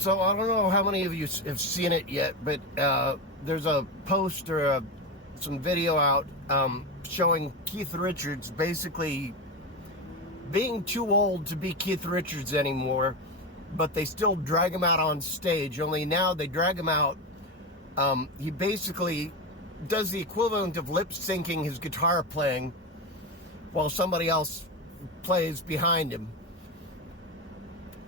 So I don't know how many of you have seen it yet, but there's a post or some video out showing Keith Richards basically being too old to be Keith Richards anymore, but they still drag him out on stage, only now they drag him out. He basically does the equivalent of lip syncing his guitar playing while somebody else plays behind him.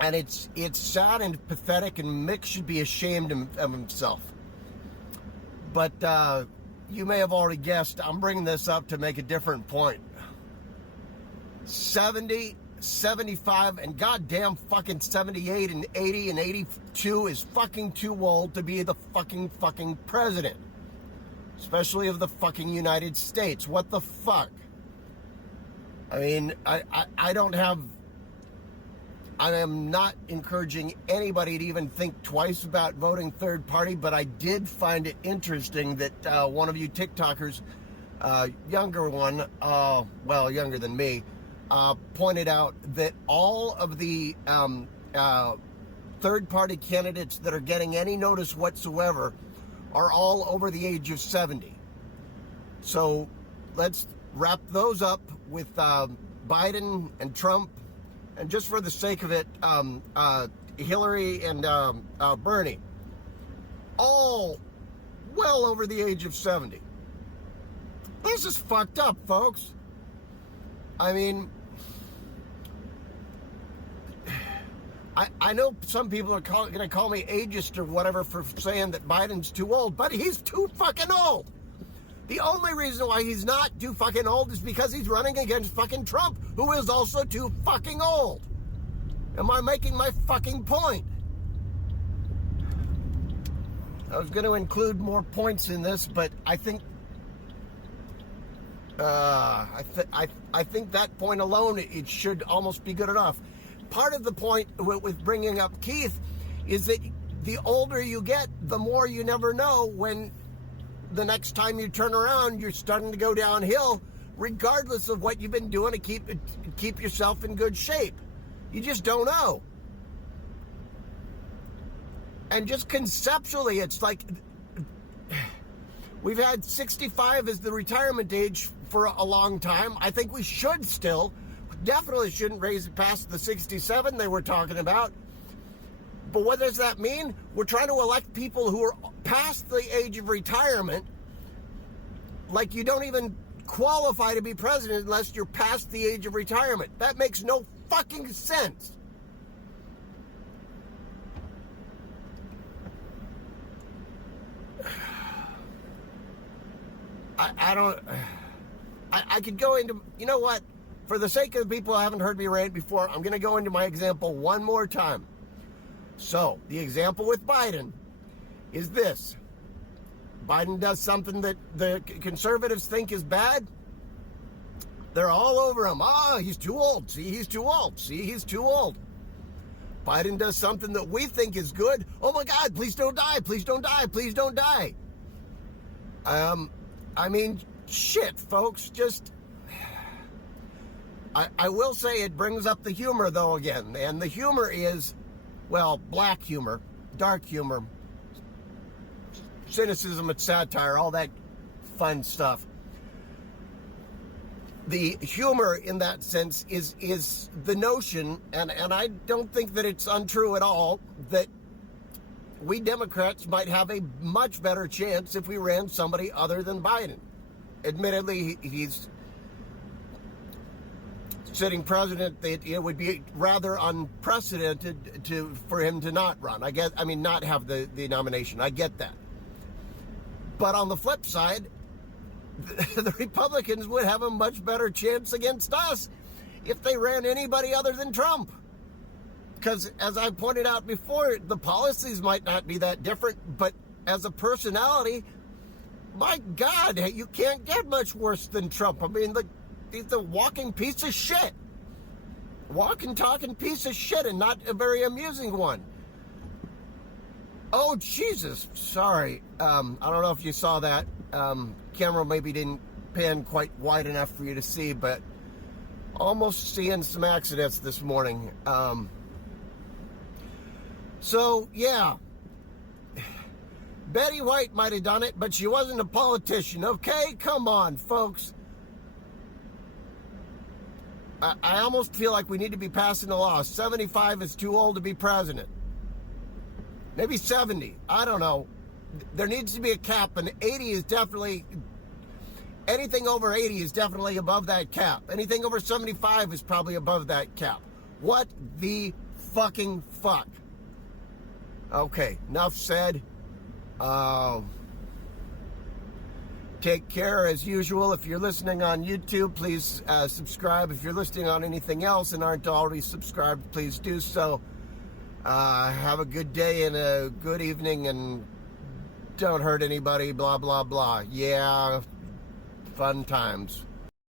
And it's sad and pathetic, and Mick should be ashamed of himself. But you may have already guessed, I'm bringing this up to make a different point. 70, 75, and goddamn fucking 78 and 80 and 82 is fucking too old to be the fucking president. Especially of the fucking United States. What the fuck? I mean, I am not encouraging anybody to even think twice about voting third party, but I did find it interesting that one of you TikTokers, younger one, well, younger than me, pointed out that all of the third party candidates that are getting any notice whatsoever are all over the age of 70. So let's wrap those up with Biden and Trump. And just for the sake of it, Hillary and Bernie, all well over the age of 70. This is fucked up, folks. I mean, I know some people are going to call me ageist or whatever for saying that Biden's too old, but he's too fucking old. The only reason why he's not too fucking old is because he's running against fucking Trump, who is also too fucking old. Am I making my fucking point? I was going to include more points in this, but I think I think that point alone, it should almost be good enough. Part of the point with bringing up Keith is that the older you get, the more you never know when the next time you turn around, you're starting to go downhill, regardless of what you've been doing to keep yourself in good shape. You just don't know. And just conceptually, it's like we've had 65 as the retirement age for a long time. I think we should still, definitely shouldn't raise it past the 67 they were talking about. But what does that mean? We're trying to elect people who are past the age of retirement, like you don't even qualify to be president unless you're past the age of retirement. That makes no fucking sense. I could go into, you know what? For the sake of the people who haven't heard me rant before, I'm going to go into my example one more time. So, the example with Biden is this. Biden does something that the conservatives think is bad. They're all over him. He's too old. See, he's too old. See, he's too old. Biden does something that we think is good. Oh my God, please don't die. Please don't die. Please don't die. I mean, shit, folks. Just, I will say it brings up the humor, though, again. And the humor is, well, black humor, dark humor, cynicism and satire, all that fun stuff. The humor in that sense is the notion, and I don't think that it's untrue at all, that we Democrats might have a much better chance if we ran somebody other than Biden. Admittedly, he's sitting president. It would be rather unprecedented for him to not run. Not have the nomination. I get that. But on the flip side, the Republicans would have a much better chance against us if they ran anybody other than Trump. Because, as I pointed out before, the policies might not be that different, but as a personality, my God, you can't get much worse than Trump. I mean, he's a walking piece of shit. Walking, talking piece of shit, and not a very amusing one. Oh, Jesus. Sorry. I don't know if you saw that. Camera maybe didn't pan quite wide enough for you to see, but almost seeing some accidents this morning. So, yeah. Betty White might have done it, but she wasn't a politician, okay? Come on, folks. I almost feel like we need to be passing a law. 75 is too old to be president. Maybe 70. I don't know. There needs to be a cap, and 80 is definitely... Anything over 80 is definitely above that cap. Anything over 75 is probably above that cap. What the fucking fuck? Okay, enough said. Take care as usual. If you're listening on YouTube, please subscribe. If you're listening on anything else and aren't already subscribed, please do so. Have a good day and a good evening, and don't hurt anybody, blah, blah, blah. Yeah, fun times.